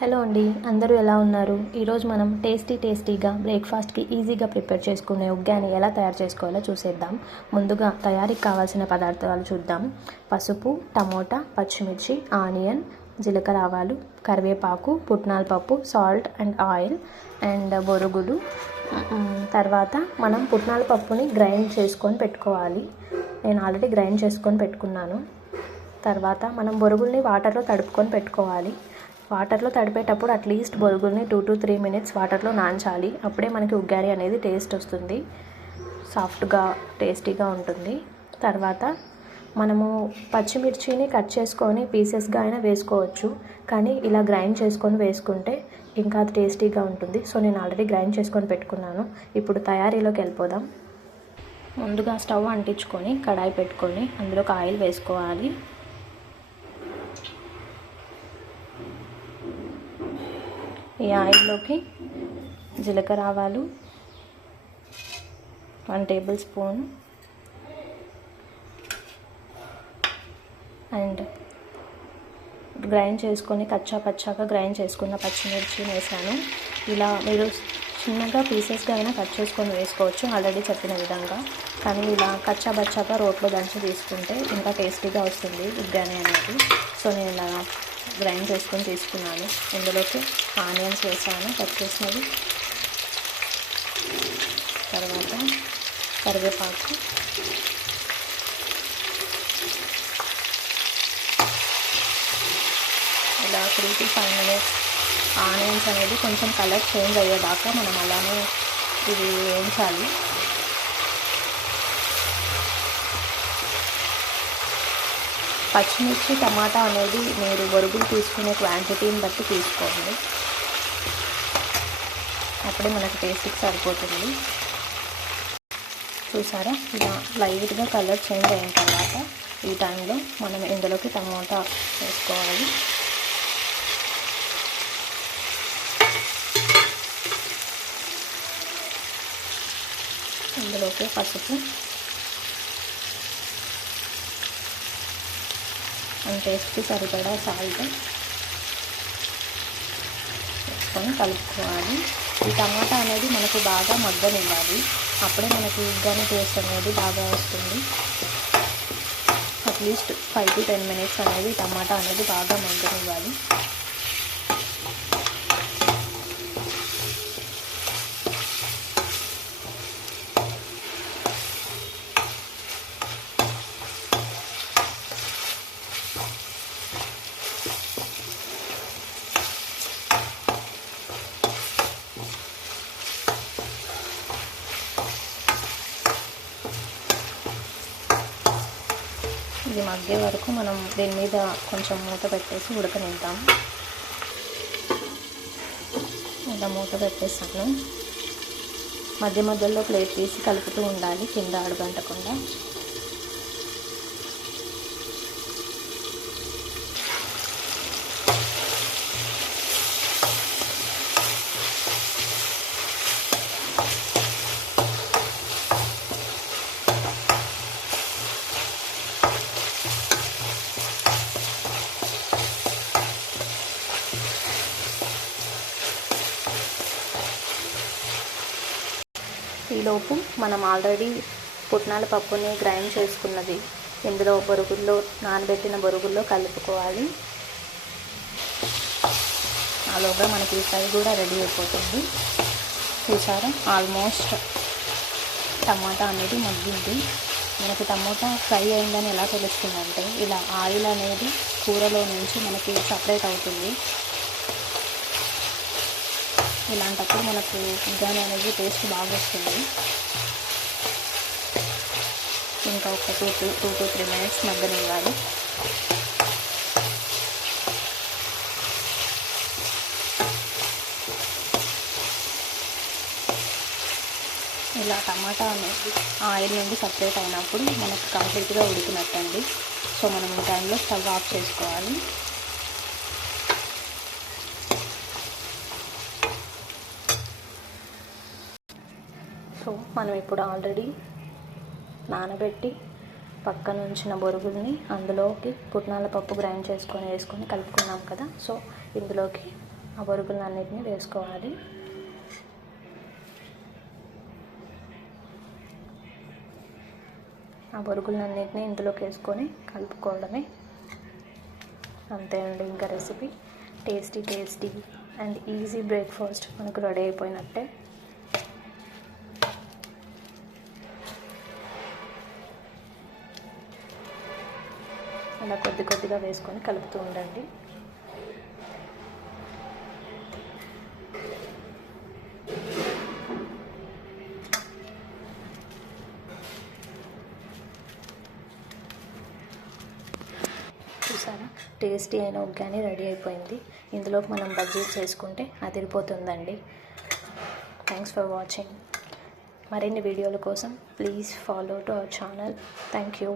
Hello అండి, అందరూ ఎలా ఉన్నారు? ఈరోజు మనం టేస్టీగా బ్రేక్ఫాస్ట్కి ఈజీగా ప్రిపేర్ చేసుకునే ఉగ్గాని ఎలా తయారు చేసుకోవాలో చూసేద్దాం. ముందుగా తయారీకి కావాల్సిన పదార్థాలు చూద్దాం. పసుపు, టమోటా, పచ్చిమిర్చి, ఆనియన్, జీలకర్ర, ఆవాలు, కరివేపాకు, పుట్నాల పప్పు, సాల్ట్ అండ్ ఆయిల్ అండ్ బొరుగులు. తర్వాత మనం పుట్నాల పప్పుని గ్రైండ్ చేసుకొని పెట్టుకోవాలి. నేను ఆల్రెడీ గ్రైండ్ చేసుకొని పెట్టుకున్నాను. తర్వాత మనం బొరుగుల్ని వాటర్లో తడుపుకొని పెట్టుకోవాలి. వాటర్లో తడిపేటప్పుడు అట్లీస్ట్ బొరుగుల్ని 2 to 3 minutes వాటర్లో నాంచాలి. అప్పుడే మనకి ఉగ్గాని అనేది టేస్ట్ వస్తుంది, సాఫ్ట్గా టేస్టీగా ఉంటుంది. తర్వాత మనము పచ్చిమిర్చిని కట్ చేసుకొని పీసెస్గా అయినా వేసుకోవచ్చు, కానీ ఇలా గ్రైండ్ చేసుకొని వేసుకుంటే ఇంకా టేస్టీగా ఉంటుంది. సో నేను ఆల్రెడీ గ్రైండ్ చేసుకొని పెట్టుకున్నాను. ఇప్పుడు తయారీలోకి వెళ్ళిపోదాం. ముందుగా స్టవ్ అంటించుకొని కడాయి పెట్టుకొని అందులోకి ఆయిల్ వేసుకోవాలి. ఈ ఆయిల్లోకి జీలకర్ర, ఆవాలు 1 tablespoon అండ్ గ్రైండ్ చేసుకొని పచ్చాగా గ్రైండ్ చేసుకున్న పచ్చిమిర్చి వేసాను. ఇలా మీరు చిన్నగా పీసెస్గా అయినా కట్ చేసుకొని వేసుకోవచ్చు, ఆల్రెడీ చెప్పిన విధంగా. కానీ ఇలా కచ్చాగా రోట్లో దంచి తీసుకుంటే ఇంకా టేస్టీగా వస్తుంది ఉగ్గాని అనేది. సో నేను ఇలా గ్రైండ్ చేసుకొని తీసుకున్నాను. ఇందులోకి ఆనియన్స్ వేసాను కట్ చేసినవి. తర్వాత కరివేపాకు, ఇలా 3 to 5 minutes ఆనియన్స్ అనేది కొంచెం కలర్ చేంజ్ అయ్యేదాకా మనం అలానే ఇది వేయించాలి. పచ్చిమిర్చి, టమాటా అనేది మీరు బొరుగులు తీసుకునే క్వాంటిటీని బట్టి తీసుకోండి, అప్పుడే మనకు టేస్ట్కి సరిపోతుంది. చూసారా, ఇలా లైట్గా కలర్ చేంజ్ అయిన తర్వాత ఈ టైంలో మనం ఇందులోకి టమాటా వేసుకోవాలి. ఇందులోకి పసుపు అండ్ టేస్ట్కి సరిపడా సాల్ట్ వేసుకొని కలుపుకోవాలి. ఈ టమాటా అనేది మనకు బాగా మగ్గనివ్వాలి, అప్పుడే మనకి ఉగ్గాని టేస్ట్ అనేది బాగా వస్తుంది. అట్లీస్ట్ 5 to 10 minutes అనేది టమాటా అనేది బాగా మగ్గనివ్వాలి. ఇది మగ్గే వరకు మనం దీని మీద కొంచెం మూత పెట్టేసి ఉడకనిద్దాం. ఇలా మూత పెట్టేసాను. మధ్యలో ప్లేట్ తీసి కలుపుతూ ఉండాలి, కింద అడుగంటకుండా. ఈలోపు మనం ఆల్రెడీ పుట్నాల పప్పుని గ్రైండ్ చేసుకున్నది ఇందులో నానబెట్టిన బొరుగుల్లో కలుపుకోవాలి. ఆలోగా మనకి ఫ్రై కూడా రెడీ అయిపోతుంది. చూసారా, ఆల్మోస్ట్ టమాటా అనేది మగ్గింది. మనకి టమాటా ఫ్రై అయిందని ఎలా తెలుస్తుందంటే ఇలా ఆయిల్ అనేది కూరలో నుంచి మనకి సపరేట్ అవుతుంది. ఇలాంటప్పుడు మనకు ఉగ్గాని అనేది టేస్ట్ బాగా వస్తుంది. ఇంకా ఒక 2 to 3 minutes మగ్గనివ్వాలి. ఇలా టమాటా అనేది ఆయిల్ నుండి సపరేట్ అయినప్పుడు మనకు కంప్లీట్గా ఉడికినట్టండి. సో మనం ఈ టైంలో స్టవ్ ఆఫ్ చేసుకోవాలి. సో మనం ఇప్పుడు ఆల్రెడీ నానబెట్టి పక్కన ఉంచిన బొరుగుల్ని అందులోకి పుట్నాల పప్పు గ్రైండ్ చేసుకొని వేసుకొని కలుపుకున్నాం కదా. సో ఇందులోకి ఆ బొరుగులన్నిటిని వేసుకోవాలి. ఆ బొరుగులన్నిటిని ఇందులోకి వేసుకొని కలుపుకోవడమే. అంతే అండి, ఇంకా recipe tasty and easy breakfast మనకు రెడీ అయిపోయినట్టే. అలా కొద్దిగా వేసుకొని కలుపుతూ ఉండండి. చూసారా, టేస్టీ అయిన ఉగ్గాని రెడీ అయిపోయింది. ఇందులోకి మనం బజ్జీలు చేసుకుంటే అదిరిపోతుందండి. Thanks for watching. మరిన్ని వీడియోల కోసం please follow to our channel. Thank you.